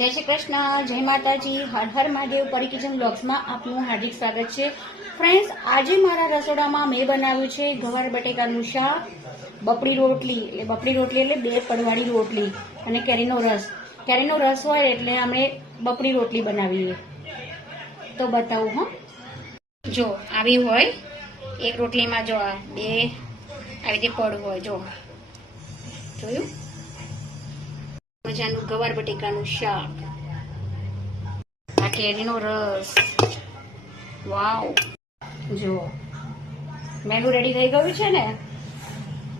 જય શ્રી કૃષ્ણ, જય માતાજી, હર હર મહાદેવ. પરી કિચન બ્લોગ્સમાં આપનું હાર્દિક સ્વાગત છે. ફ્રેન્ડ્સ, આજે મારા રસોડામાં મેં બનાવ્યું છે ગવાર બટેકાનું શાક, બપડી રોટલી એટલે બે પડવાળી રોટલી અને કેરીનો રસ. કેરીનો રસ હોય એટલે અમે બપડી રોટલી બનાવીએ. તો બતાવું હો. જો આવી હોય એક રોટલીમાં, જો આ બે આવી રીતે પડ હોય. જો જોયું, મજાનું ગવાર બટેકાનું શાક, આ કેરીનો રસ. વાવ, જો મેનુ રેડી થઈ ગયું છે ને.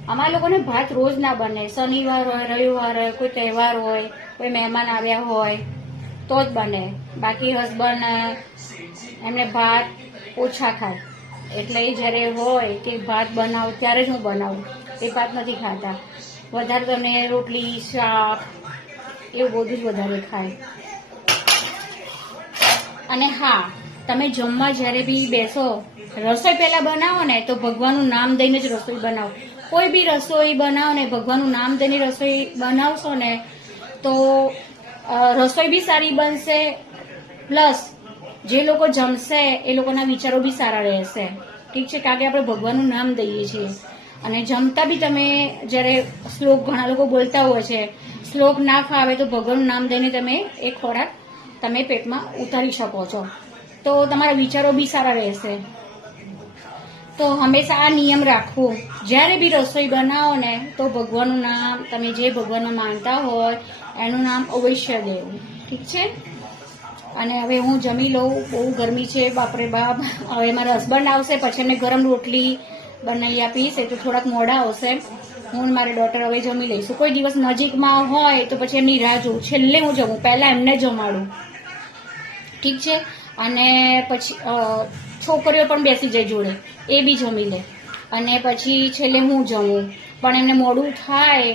અમારા લોકોને ભાત રોજ ના બને. શનિવાર હોય, રવિવાર હોય, કોઈ તહેવાર હોય, કોઈ મહેમાન આવ્યા હોય તો જ બને. બાકી હસબન્ડ એમને ભાત ઓછા ખાય, એટલે જ્યારે હોય કે ભાત બનાવું ત્યારે જ હું બનાવું. એ ભાત નથી ખાતા. વધારે તમને રોટલી, શાક એવું બધું જ વધારે ખાય. અને હા, તમે જમવા જ્યારે બી બેસો, રસોઈ પહેલા બનાવો ને તો ભગવાનનું નામ દઈને જ રસોઈ બનાવો. કોઈ બી રસોઈ બનાવો ને ભગવાનનું નામ દઈને રસોઈ બનાવશો ને તો રસોઈ બી સારી બનશે, પ્લસ જે લોકો જમશે એ લોકોના વિચારો બી સારા રહેશે. ઠીક છે, કારણ કે આપણે ભગવાનનું નામ દઈએ છીએ. અને જમતા બી તમે જ્યારે શ્લોક, ઘણા લોકો બોલતા હોય છે, શ્લોક ના ફાવે તો ભગવાનનું નામ દઈને તમે એ ખોરાક તમે પેટમાં ઉતારી શકો છો, તો તમારા વિચારો બી સારા રહેશે. તો હંમેશા આ નિયમ રાખવો, જ્યારે બી રસોઈ બનાવો ને તો ભગવાનનું નામ, તમે જે ભગવાનમાં માનતા હોય એનું નામ અવશ્ય દેવું. ઠીક છે. અને હવે હું જમી લઉં. બહુ ગરમી છે, બાપરે બાપ. હવે મારા હસબન્ડ આવશે પછી એમને ગરમ રોટલી બનાવી આપીશ. એ તો થોડાક મોડા આવશે. હું મારી ડોટર હવે જમી લઈશું. કોઈ દિવસ નજીકમાં હોય તો પછી એમની રાહ જોઉં. છેલ્લે હું જમું, પહેલા એમને જમાડું. ઠીક છે. અને પછી છોકરીઓ પણ બેસી જાય જોડે, એ બી જમી લે. અને પછી છેલ્લે હું જમું. પણ એમને મોડું થાય,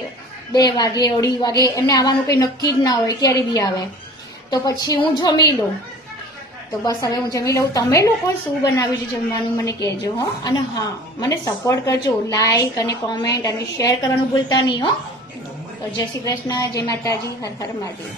2 વાગે, 2:30 વાગે, એમને આવવાનું કંઈ નક્કી જ ના હોય, ક્યારે બી આવે. તો પછી હું જમી લઉં. તો બસ હવે હું જમી લઉં. તમે લોકો શું બનાવ્યું છે જમવાનું મને કહેજો હો. અને હા, મને સપોર્ટ કરજો. લાઈક અને કોમેન્ટ અને શેર કરવાનું ભૂલતા નહીં હો. તો જય શ્રી કૃષ્ણ, જય માતાજી, હર હર મહાદેવ.